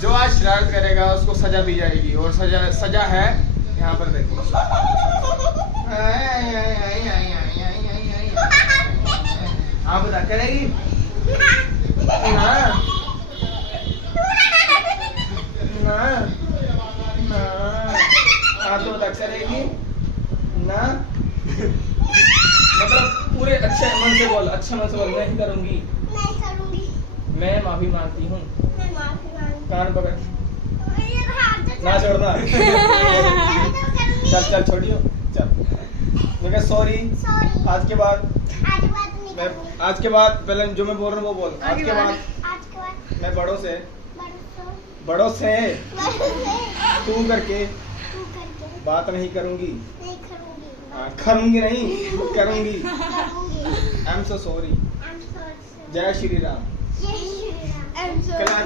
जो आज शरारत करेगा उसको सजा दी जाएगी, और सजा है यहाँ पर देखो। हाँ बता, करेगी ना ना ना, हाँ तो बता, करेगी ना? मतलब पूरे अच्छे मन से बोल, अच्छे मन से बोल, नहीं करूंगी, नहीं करूंगी, मैं माफी मांगती हूँ। मैं माफी मांगती कान पकड़, हूँ। ना छोड़ना। चल चल छोड़ियो, चल। मैं कह सॉरी, आज के बाद आज के बाद पहले जो मैं बोल रहा हूँ वो बोल। आज के बाद मैं बड़ों से तू करके बात नहीं करूंगी। करूंगी नहीं, करूंगी। I am so sorry. जय श्री राम। जय श्री राम। कलाकार